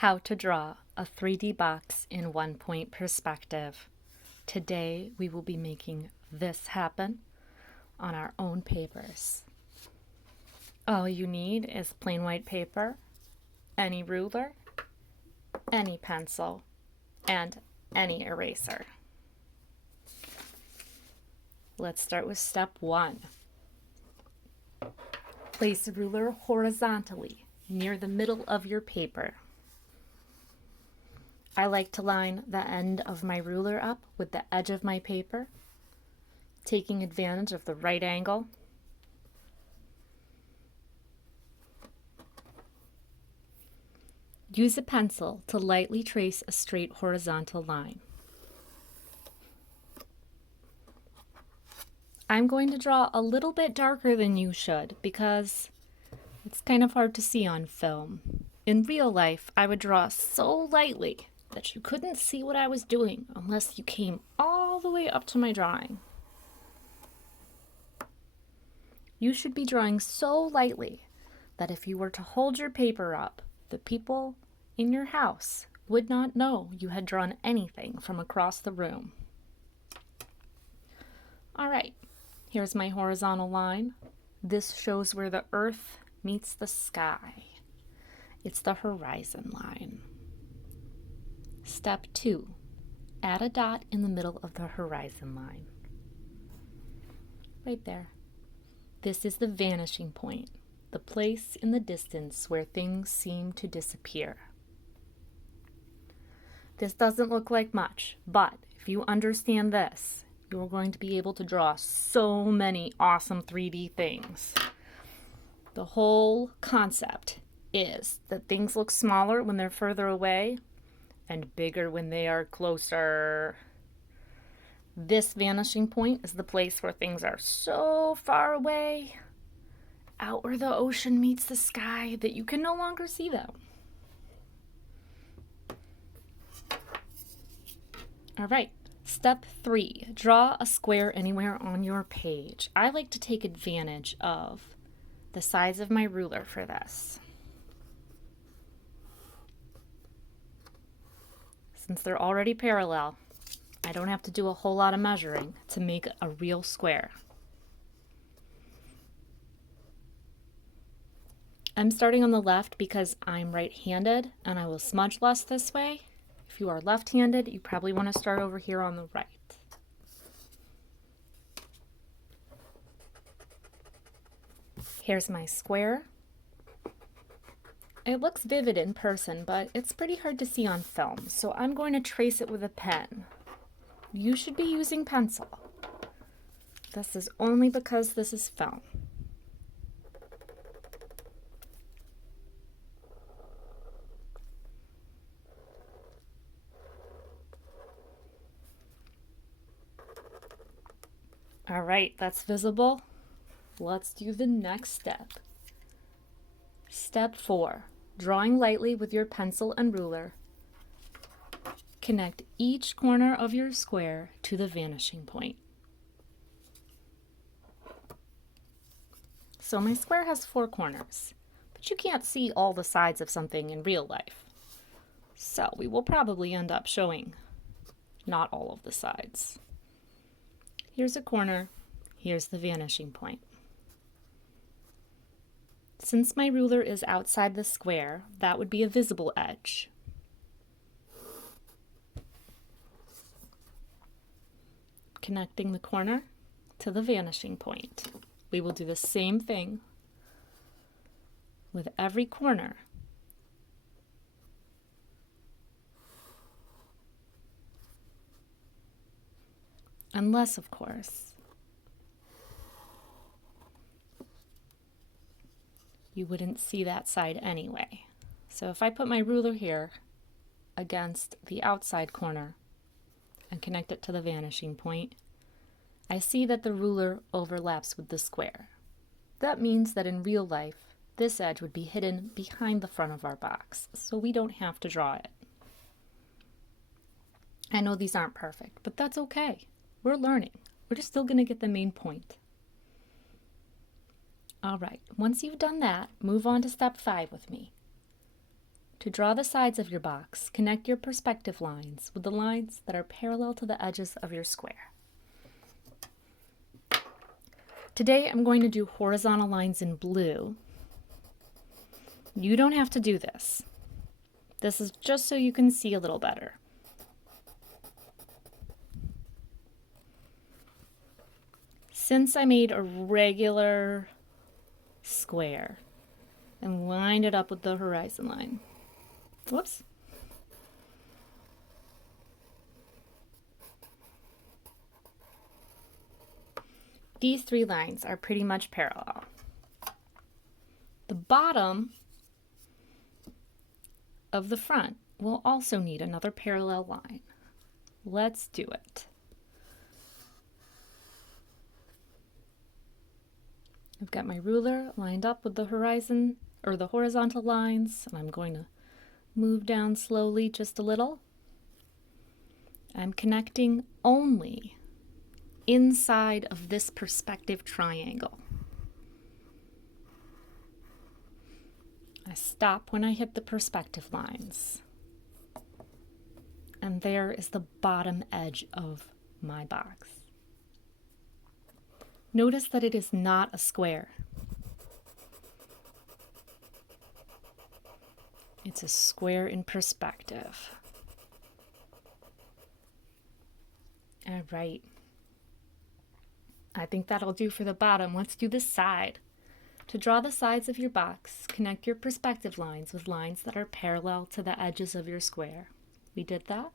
How to draw a 3D box in one-point perspective. Today we will be making this happen on our own papers. All you need is plain white paper, any ruler, any pencil, and any eraser. Let's start with step 1. Place the ruler horizontally near the middle of your paper. I like to line the end of my ruler up with the edge of my paper, taking advantage of the right angle. Use a pencil to lightly trace a straight horizontal line. I'm going to draw a little bit darker than you should because it's kind of hard to see on film. In real life, I would draw so lightly that you couldn't see what I was doing unless you came all the way up to my drawing. You should be drawing so lightly that if you were to hold your paper up, the people in your house would not know you had drawn anything from across the room. All right, here's my horizontal line. This shows where the earth meets the sky. It's the horizon line. Step 2, add a dot in the middle of the horizon line. Right there. This is the vanishing point, the place in the distance where things seem to disappear. This doesn't look like much, but if you understand this, you're going to be able to draw so many awesome 3D things. The whole concept is that things look smaller when they're further away and bigger when they are closer. This vanishing point is the place where things are so far away, out where the ocean meets the sky, that you can no longer see them. All right, step 3, draw a square anywhere on your page. I like to take advantage of the size of my ruler for this. Since they're already parallel, I don't have to do a whole lot of measuring to make a real square. I'm starting on the left because I'm right-handed and I will smudge less this way. If you are left-handed, you probably want to start over here on the right. Here's my square. It looks vivid in person, but it's pretty hard to see on film, so I'm going to trace it with a pen. You should be using pencil. This is only because this is film. All right, that's visible. Let's do the next step. Step 4, drawing lightly with your pencil and ruler. Connect each corner of your square to the vanishing point. So my square has 4 corners, but you can't see all the sides of something in real life. So we will probably end up showing not all of the sides. Here's a corner, here's the vanishing point. Since my ruler is outside the square, that would be a visible edge. Connecting the corner to the vanishing point. We will do the same thing with every corner. Unless, of course, you wouldn't see that side anyway. So if I put my ruler here against the outside corner and connect it to the vanishing point, I see that the ruler overlaps with the square. That means that in real life, this edge would be hidden behind the front of our box, so we don't have to draw it. I know these aren't perfect, but that's okay. We're learning. We're just still going to get the main point. All right, once you've done that, move on to step 5 with me. To draw the sides of your box, connect your perspective lines with the lines that are parallel to the edges of your square. Today I'm going to do horizontal lines in blue. You don't have to do this. This is just so you can see a little better. Since I made a regular square and lined it up with the horizon line. Whoops. These three lines are pretty much parallel. The bottom of the front will also need another parallel line. Let's do it. I've got my ruler lined up with the horizon or the horizontal lines, and I'm going to move down slowly just a little. I'm connecting only inside of this perspective triangle. I stop when I hit the perspective lines. And there is the bottom edge of my box. Notice that it is not a square. It's a square in perspective. All right. I think that'll do for the bottom. Let's do the side. To draw the sides of your box, connect your perspective lines with lines that are parallel to the edges of your square. We did that.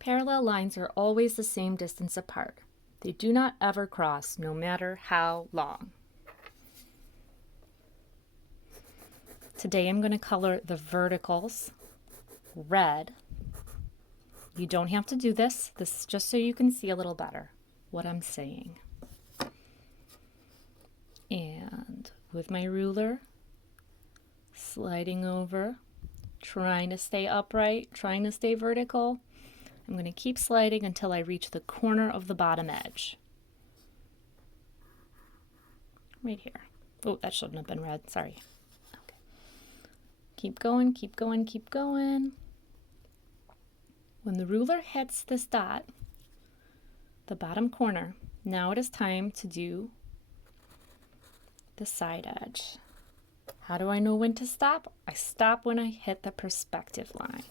Parallel lines are always the same distance apart. They do not ever cross, no matter how long. Today I'm going to color the verticals red. You don't have to do this. This is just so you can see a little better what I'm saying. And with my ruler, sliding over, trying to stay upright, trying to stay vertical, I'm going to keep sliding until I reach the corner of the bottom edge. Right here. Oh, that shouldn't have been red. Sorry. Okay. Keep going, keep going, keep going. When the ruler hits this dot, the bottom corner, now it is time to do the side edge. How do I know when to stop? I stop when I hit the perspective line.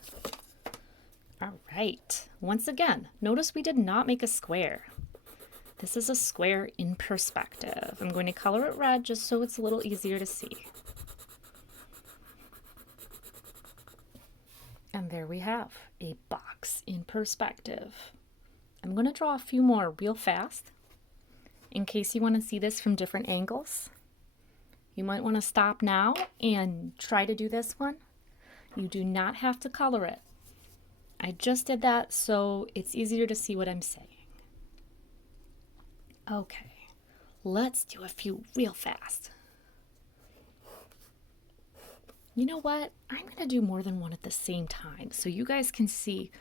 All right, once again, notice we did not make a square. This is a square in perspective. I'm going to color it red just so it's a little easier to see. And there we have a box in perspective. I'm going to draw a few more real fast in case you want to see this from different angles. You might want to stop now and try to do this one. You do not have to color it. I just did that so it's easier to see what I'm saying. Okay, let's do a few real fast. You know what? I'm going to do more than one at the same time so you guys can see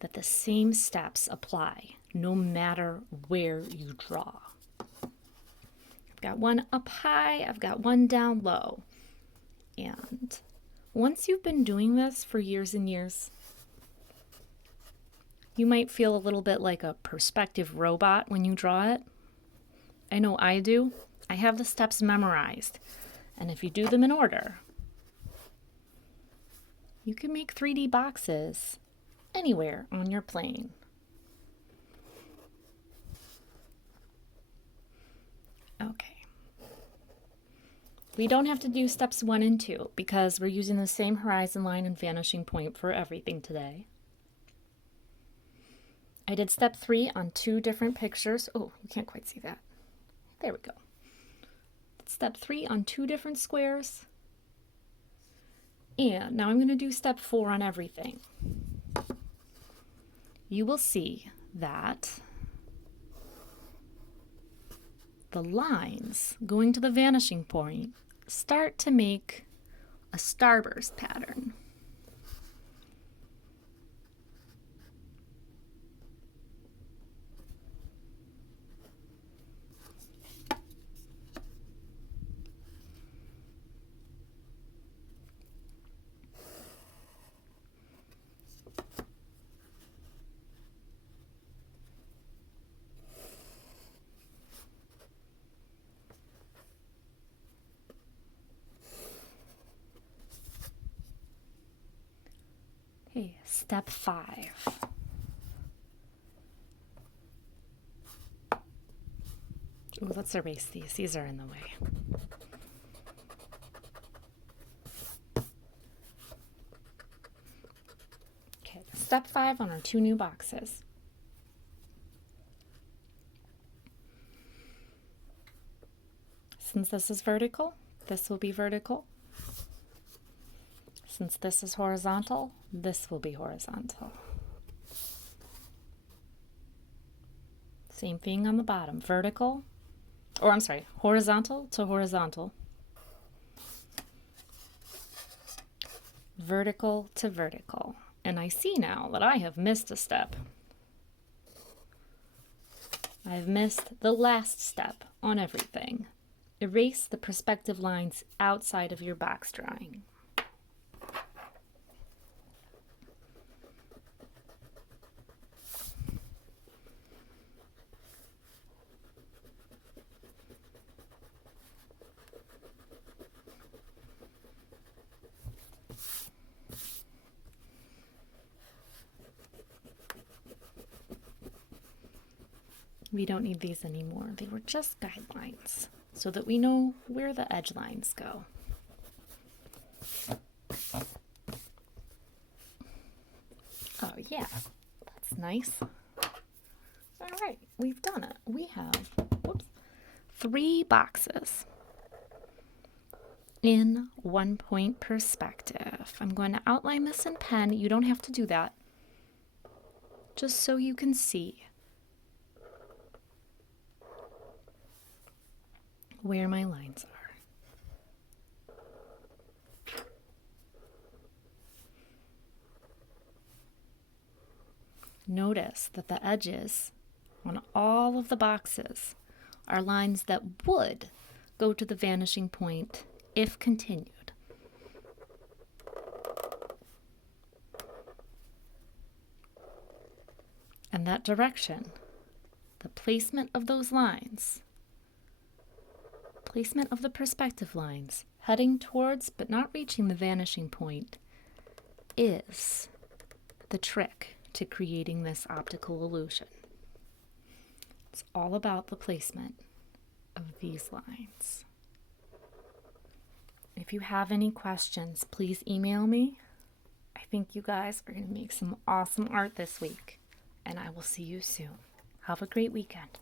that the same steps apply no matter where you draw. I've got one up high, I've got one down low. And once you've been doing this for years and years, you might feel a little bit like a perspective robot when you draw it. I know I do. I have the steps memorized. And if you do them in order, you can make 3D boxes anywhere on your plane. Okay. We don't have to do steps 1 and 2 because we're using the same horizon line and vanishing point for everything today. I did step 3 on 2 different pictures. Oh, you can't quite see that. There we go. Step 3 on 2 different squares. And now I'm going to do step 4 on everything. You will see that the lines going to the vanishing point start to make a starburst pattern. Okay, step 5. Ooh, let's erase these. These are in the way. Okay, step 5 on our 2 new boxes. Since this is vertical, this will be vertical. Since this is horizontal, this will be horizontal. Same thing on the bottom, vertical, or I'm sorry, horizontal to horizontal. Vertical to vertical. And I see now that I have missed a step. I've missed the last step on everything. Erase the perspective lines outside of your box drawing. We don't need these anymore. They were just guidelines so that we know where the edge lines go. Oh yeah, that's nice. All right, we've done it. We have 3 boxes in 1-point perspective. I'm going to outline this in pen. You don't have to do that. Just so you can see where my lines are. Notice that the edges on all of the boxes are lines that would go to the vanishing point if continued. And that direction, the placement of those lines, placement of the perspective lines, heading towards but not reaching the vanishing point, is the trick to creating this optical illusion. It's all about the placement of these lines. If you have any questions, please email me. I think you guys are going to make some awesome art this week, and I will see you soon. Have a great weekend.